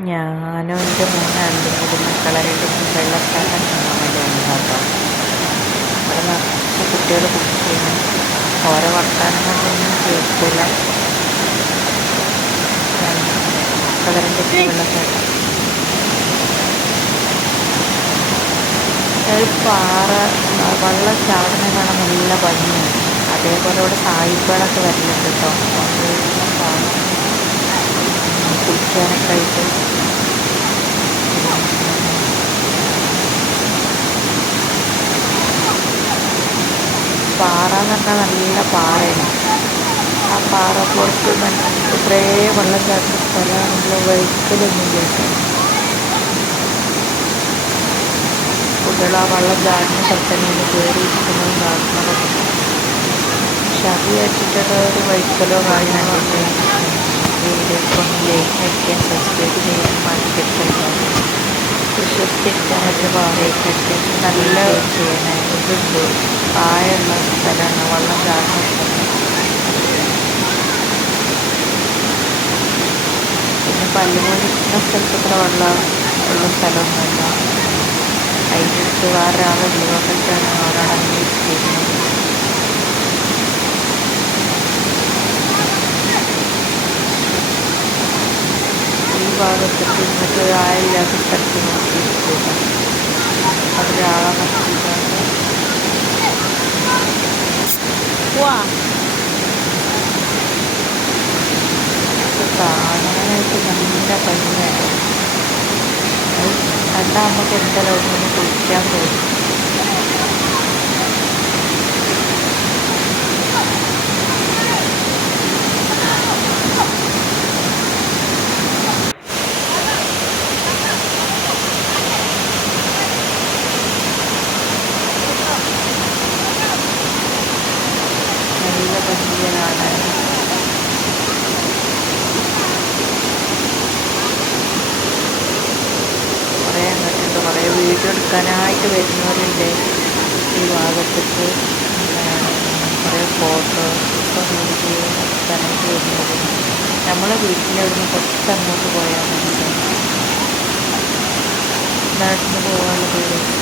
ഞാനും എന്റെ മൂന്നാണ്ടും കൂടി മക്കളായിട്ട് വെള്ളക്കാരൻ കാണാൻ വേണ്ടി വന്നതാട്ടോ. ഇവിടെ നിറച്ച് കുട്ടികൾ കുടിക്കുന്നു ഓരോ വർത്തമാനങ്ങളൊന്നും കേൾക്കില്ല മക്കളറിന്റെ വെള്ളക്കാരൻ ഒരു പാറ വെള്ളം ചാടുന്ന കാണാൻ നല്ല ഭംഗിയാണ്. അതേപോലെ ഇവിടെ സായിപ്പുകളൊക്കെ വരലുണ്ട് കേട്ടോ. കുളിക്കാനൊക്കെ ആയിട്ട് പാറ എന്ന് പറഞ്ഞാൽ നല്ല പാറയാണ്. ആ പാറ പുറത്ത് കുറേ വെള്ളം ചാട്ടുന്ന സ്ഥലമാണെങ്കിലോ വഴുക്കലൊന്നും കേട്ടോ കുട്ടികൾ ആ വെള്ളം ചാടുന്ന സ്ഥലത്ത് തന്നെ കയറിയിരിക്കുന്നതും കാണുന്നതൊക്കെ പക്ഷെ അത് വിചാരിച്ചിട്ടുള്ള ഒരു വഴുക്കലോ കാര്യങ്ങളോ ഒക്കെ ഒന്ന് ലൈക്ക് സബ്സ്ക്രൈബ് ചെയ്യാൻ മറക്കരുത് വിശ്വസിച്ചിരിക്കാൻ പറ്റിയ പാറയൊക്കെ അത്യാവശ്യം നല്ല ചെയ്യാൻ ഇതുണ്ട്. പായുള്ള സ്ഥലമാണ് വെള്ളം ചാടുന്ന സ്ഥലം. പിന്നെ പല്ലുപോലിരിക്കുന്ന സ്ഥലത്ത് ഇത്ര വെള്ളം ഉള്ള സ്ഥലമൊന്നുമല്ല. അതിന്റെ അടുത്ത് വേറൊരാളുള്ള ആളുള്ളതൊക്കെയാണ് അവരാണ് അന്വേഷിച്ചിരുന്നത് ഈ ഭാഗത്തേക്ക് ഇങ്ങോട്ട് ആയില്ലാത്ത സ്ഥലത്ത് നോക്കിയിരിക്കില്ല അതിലാളെ നിർത്തിയിട്ടാണ് കാണാനായിട്ട് നല്ല ഭംഗിയാണ് കണ്ടാൽ നമുക്ക് എന്തായാലും ഒന്നും കുളിക്കാൻ തോന്നും നല്ല ഭംഗിയാണ് കാണാൻ കുറേ അങ്ങോട്ടുണ്ട് വീഡിയോ എടുക്കാനായിട്ട് വരുന്നവരുണ്ട് ഈ ഭാഗത്തേക്ക്. കുറേ ഫോട്ടോ ഒക്കെ വീഡിയോ എടുക്കാനായിട്ട് വരുന്നവരുണ്ട്. നമ്മളെ വീട്ടിന്റെ അവിടുന്ന് കുറച്ച് അങ്ങോട്ട് പോയാൽ മതി നടന്ന് പോകാനുള്ള ദൂരം.